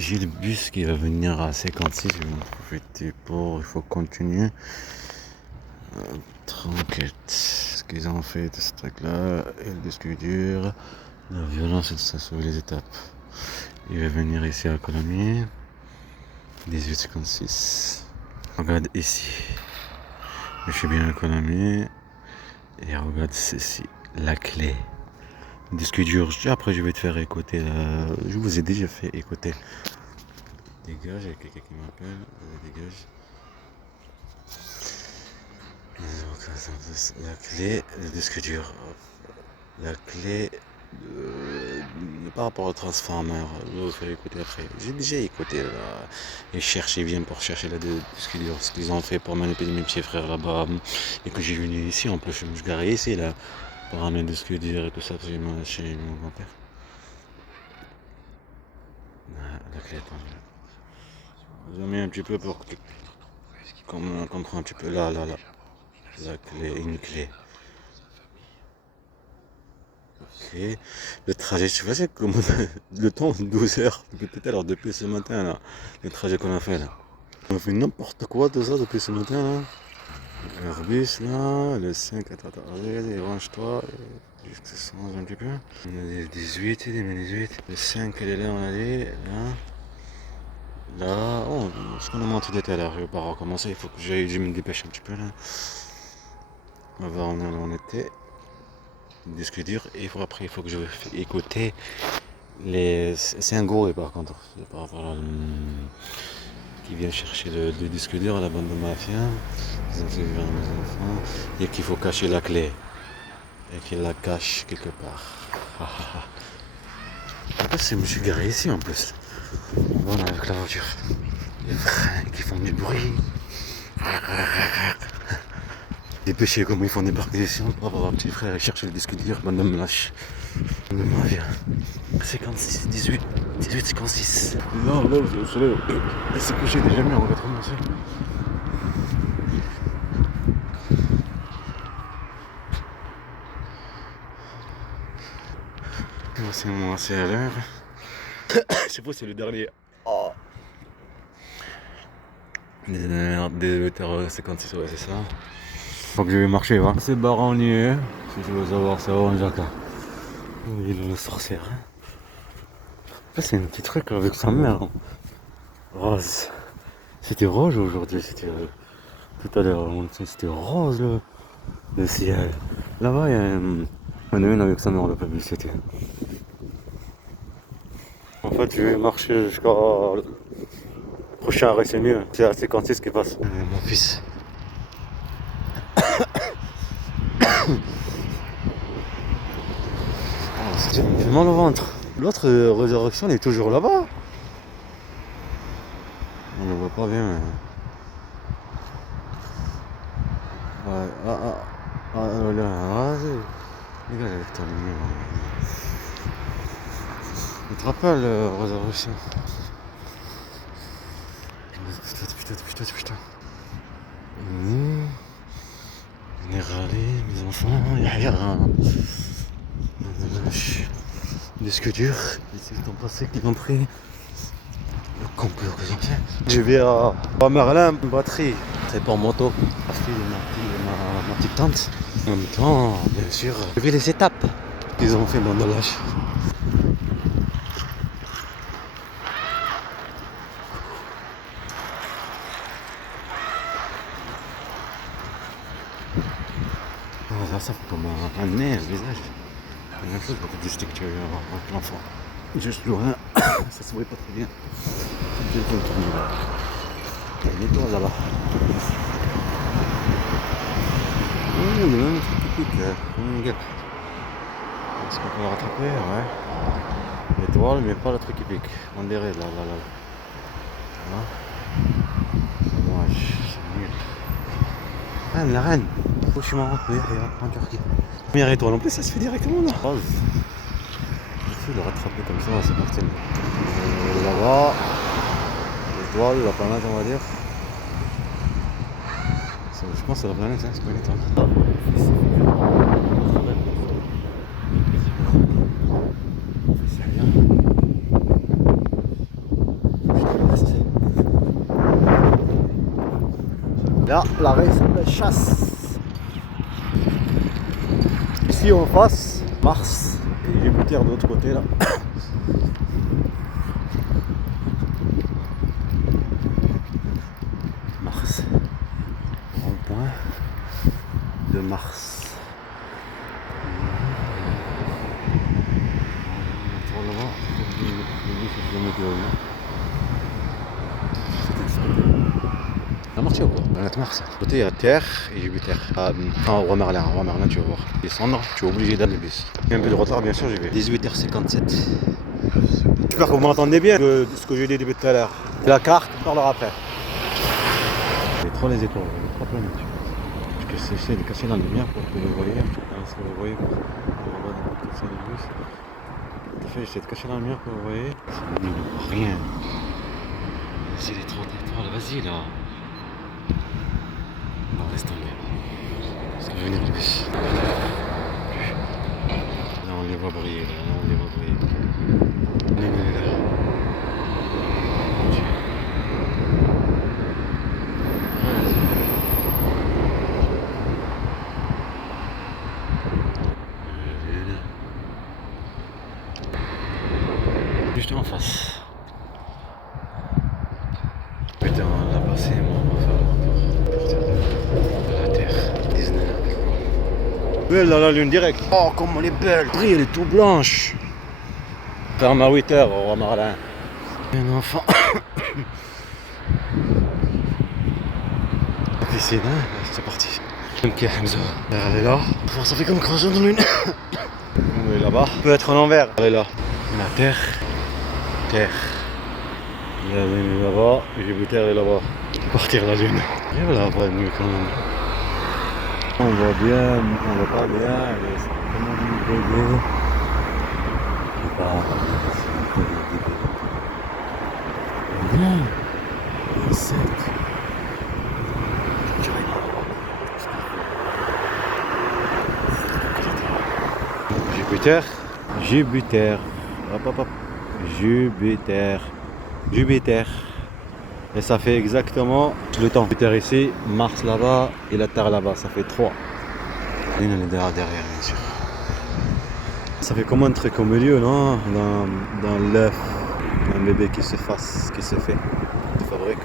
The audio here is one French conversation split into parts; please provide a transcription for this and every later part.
J'ai le bus qui va venir à 56, je vais en profiter il faut continuer. Tranquille. Ce qu'ils ont fait de ce truc-là, et le disque dur, la violence, ça sur les étapes. Il va venir ici à Colomiers, 18,56. Regarde ici. Je suis bien à Colomiers. Et regarde ceci, la clé. Disque dur, après je vais te faire écouter. Je vous ai déjà fait écouter. Dégage, il y a quelqu'un qui m'appelle. Dégage. La clé, le disque dur. La clé par rapport au transformer. Je vais vous faire écouter après. J'ai déjà écouté là. Et chercher, ils viennent pour chercher le disque dur. Ce qu'ils ont fait pour manipuler mes petits frères là-bas. Et que j'ai venu ici, en plus je me suis garé ici là. Pour ramener des disques durs et tout ça chez mon grand-père. La clé, attends. J'ai mis un petit peu pour qu'on comprenne un petit peu. Là. La clé, une clé. Ok. Le trajet, tu vois, c'est comme le temps, 12 heures. Depuis tout à l'heure, depuis ce matin là. Le trajet qu'on a fait là. On a fait n'importe quoi de ça depuis ce matin là. Airbus là, le 5, attends, allez, range-toi. Juste que ça change un petit peu. On a des 18, 2018. Le 5, elle est là, on a dit. Là, oh, ce qu'on a montré tout à l'heure, je vais pas recommencer, il faut que je me dépêche un petit peu là. On va voir où on était. Disque dur, et après il faut que je écouter les. C'est un gros et par contre. C'est par rapport à qui vient chercher le disque dur à la bande de mafia. Ils ont fait vivre à mes enfants. Et qu'il faut cacher la clé. Et qu'il la cache quelque part. En plus, je me suis garé ici en plus. On va avec la voiture. Les freins qui font du bruit. Dépêchez comment ils font des perquisitions pour avoir un petit frère et chercher le disque dur. Maintenant me lâche. Ne m'en vient. 56, 18, 56. Non, le soleil, il s'est couché déjà mieux, on va commencer. C'est moi, c'est à l'heure. Je sais pas si c'est le dernier. Oh. Des 8h56, ouais, c'est ça. Faut que je vais marcher, va. C'est baronnier. Si tu veux savoir, c'est Orange Jacques. Il est le sorcière. Là, c'est un petit truc avec sa mère. Rose. C'était rose aujourd'hui, c'était tout à l'heure. C'était rose le ciel. Là-bas, il y a une avec sa mère, on l'a pas vu, c'était. En fait, je vais marcher jusqu'au prochain arrêt, c'est mieux. C'est à 56 qui passe. Mon fils. J'ai mal au ventre. L'autre résurrection, elle est toujours là-bas. On ne le voit pas bien. Ouais, là, les gars, avec ta lumière. Tu te rappelles, résurrection? Putain. On est râlés, mes enfants, Yahya. Disque dur, ici ils ont passé, qu'ils ont pris. Le complot qu'ils ont fait. Je vais à Merlin, batterie. C'est pour moto. Parce que ma petite tante. En même temps, bien sûr, je vais les étapes qu'ils ont fait dans le lâche. Ça fait comme un nez, le visage. La même chose pour que je stick avec l'enfant. Juste loin, ça se voit pas très bien. C'est le téléphone tourné là. Il y a une étoile là-bas. Oui, il y a même un truc qui pique, comme une guêpe. Est-ce qu'on peut le rattraper? Ouais. L'étoile, mais pas le truc qui pique. On dirait là. Dommage, c'est nul. Reine, la reine. Où je suis marrant, en Turquie. Première étoile, en plus ça se fait directement là. Rose. Je vais le rattraper comme ça, c'est parti. Là-bas, l'étoile, la planète on va dire. Je pense que c'est la planète, hein, c'est pas une étoile. C'est bien. Là, l'arrêt s'appelle Chasse. Ici en face, Mars. Et Jupiter de l'autre côté là. Mars. Rond-point de Mars. On va voir. Ça a marché ou pas? Dans la Mars. Côté il y a Terre et Jupiter. Roi Merlin, tu vas voir. Descendre, tu es obligé d'aller le bus. Il y a un peu de retard, bien sûr, j'y vais. 18h57. J'espère que vous m'entendez bien de ce que j'ai dit depuis tout à l'heure. La carte, on parlera après. C'est trop les étoiles, trop planètes. Parce que j'essaie de casser la lumière pour que vous voyez. Si vous voyez, pour casser le bus. En fait, j'essaie de cacher la lumière pour que vous voyez. Il ne voit rien. C'est les trop d'étoiles, vas-y là. Non, laisse tomber. Ça va venir le bus. Là, on les voit briller, là, on les voit briller. On est là. Juste en face. Putain, on a passé, moi, on va faire le retour. De la Terre. 19. Belle dans la lune directe. Oh, comme elle est belle. Brille, elle est tout blanche. Ferme à 8h au Roi Merlin. Un enfant. La piscine, hein. C'est parti. Ok, Hamza. Elle est là. Oh, ça fait comme crachant dans l'une. Elle est là-bas. Elle peut être en envers. Elle est là. La Terre. Terre. La lune est là-bas. Et Jupiter est là-bas. Partir la lune. Et voilà, après, mieux quand même. On voit bien, on voit pas bien. C'est comment on veut. C'est pas. Bien. Il est sec. Jupiter. Jupiter. Hop hop hop. Jupiter. Jupiter. Et ça fait exactement le temps. Jupiter ici, Mars là-bas et la Terre là-bas. Ça fait 3. Lune elle est derrière, bien sûr. Ça fait comme un truc au milieu, non? Dans l'œuf. Un bébé qui se fait. De fabrique.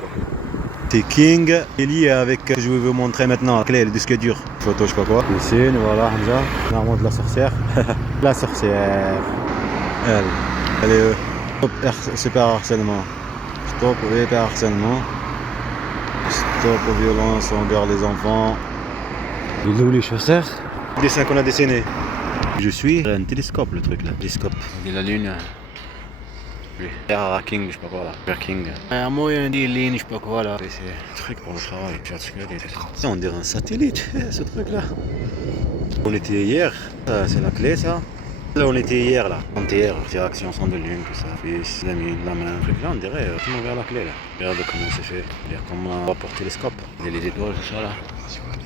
C'est King. Il est lié avec ce que je vais vous montrer maintenant. La clé, le disque dur. Photo, je sais pas quoi. Ici, voilà, Hamza. L'armement de la sorcière. La sorcière. Elle est stop super harcèlement. Stop au hyper harcèlement. Stop aux violences envers les enfants. Il est où les chasseurs? Le dessin qu'on a dessiné. Je suis un télescope, le truc là. Télescope. De la lune. King, je sais pas quoi là. King. Un moyen de ligne, je sais pas quoi là. C'est un truc pour le travail. On dirait un satellite, ce truc là. On était hier. C'est la clé ça. Là on était hier là. Entière, direction centre de lune, tout ça. Puis la main, un truc là, on dirait comment vers la clé là. Regarde comment c'est fait. Regarde comment on va pour le télescope. Et les étoiles, tout ça là.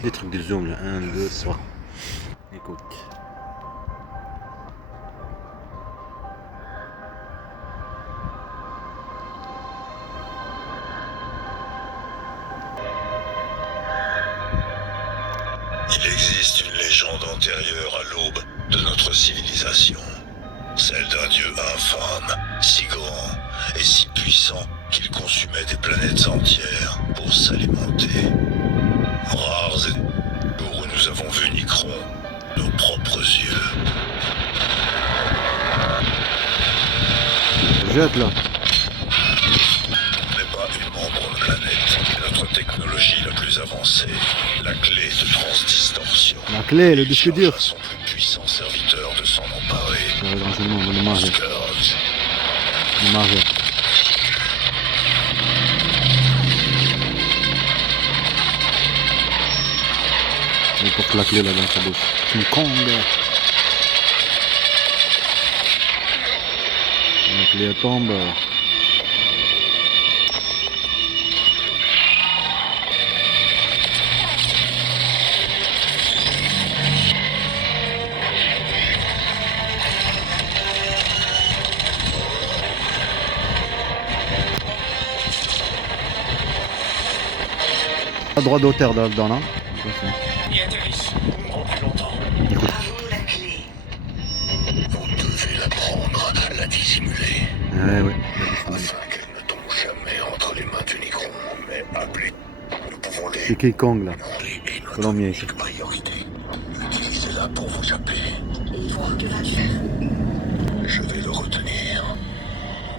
Des trucs de zoom là. 1, 2, 3. Écoute. Il existe une légende antérieure à l'aube de notre civilisation, celle d'un dieu infâme, si grand et si puissant qu'il consumait des planètes entières pour s'alimenter. Rares et jours où nous avons vu Nicron, nos propres yeux. Jette là. N'est pas une membre de planète, notre technologie la plus avancée, la clé de transdistorsion. La clé, le disque dur. Son plus puissant serviteur de s'en emparer. Le manger. Scourge. Le manger. Il porte la clé là dans sa bouche. King Kong. La clé tombe. Pas droit d'auteur là-dedans, là. Y atterrissent. En plus longtemps. Écoute. À vous la clé. Vous devez la prendre, la dissimuler. Ouais. Afin qu'elle ne tombe jamais entre les mains du Négron. Mais appelez. Nous pouvons les. C'est King Kong là. Et notre Colombien ici. unique priorité. Utilisez-la pour vous chapper. Que vas-tu faire? Je vais le retenir.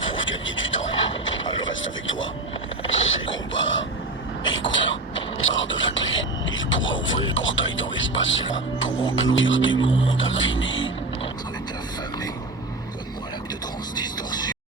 Pour gagner du temps. Elle reste avec toi. Ces combats. Écoute. Par de la clé. Il pourra ouvrir le portail dans l'espace pour enclure tes